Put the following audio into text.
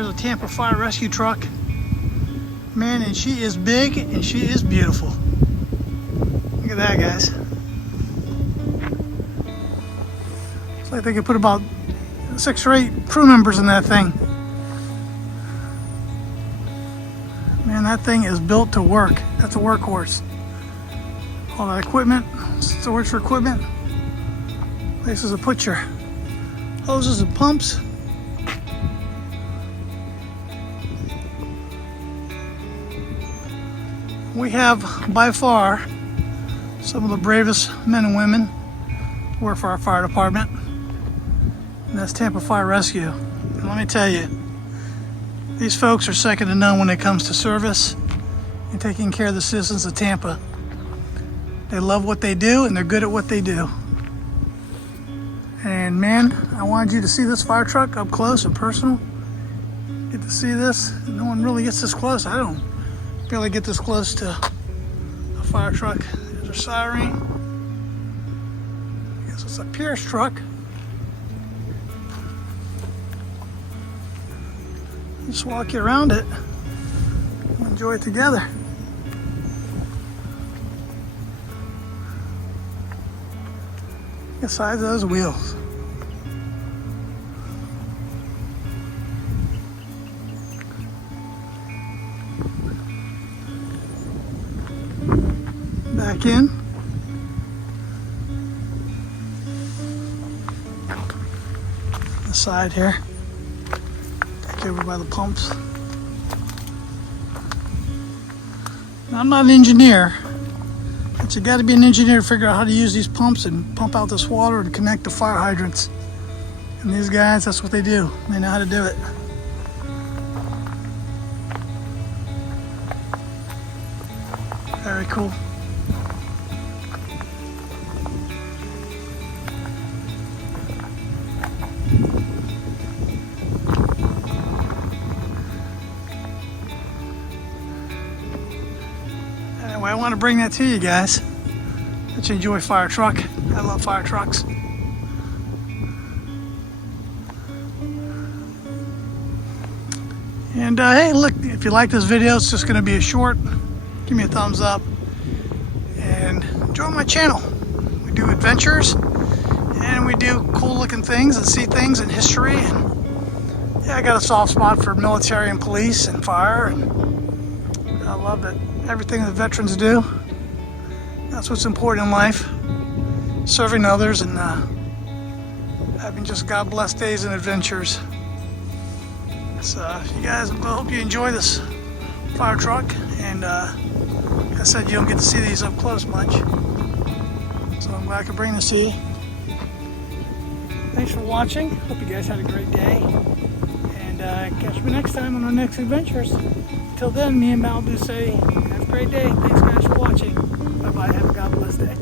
Here's a Tampa fire rescue truck. Man, and she is big and she is beautiful. Look at that, guys. It's like they could put about 6 or 8 crew members in that thing. Man, that thing is built to work. That's a workhorse. All that equipment, storage for equipment, places to put your hoses and pumps. We have by far some of the bravest men and women who work for our fire department, and that's Tampa Fire Rescue. And let me tell you, these folks are second to none when it comes to service and taking care of the citizens of Tampa. They love what they do and they're good at what they do. And man, I wanted you to see this fire truck up close and personal. Get to see this. No one really gets this close. I don't barely get this close to a fire truck. There's a siren. I guess it's a Pierce truck. Just walk you around it. We'll enjoy it together. The size of those wheels. Back in. The side here. Take over by the pumps. Now, I'm not an engineer, but you got to be an engineer to figure out how to use these pumps and pump out this water to connect the fire hydrants. And these guys, that's what they do. They know how to do it. Very cool. Anyway, I want to bring that to you guys. That you enjoy fire truck. I love fire trucks. And hey, look, if you like this video, it's just going to be a short. Give me a thumbs up and join my channel. We do adventures and we do cool looking things and see things in history. And yeah, I got a soft spot for military and police and fire, and I love it. Everything the veterans do. That's what's important in life. Serving others and having just God blessed days and adventures. So you guys, I hope you enjoy this fire truck. And like I said, you don't get to see these up close much. So I'm glad I could bring this to you. Thanks for watching. Hope you guys had a great day. And catch me next time on our next adventures. Till then, me and Mal do say, have a great day. Thanks guys for watching. Bye-bye. Have a God bless day.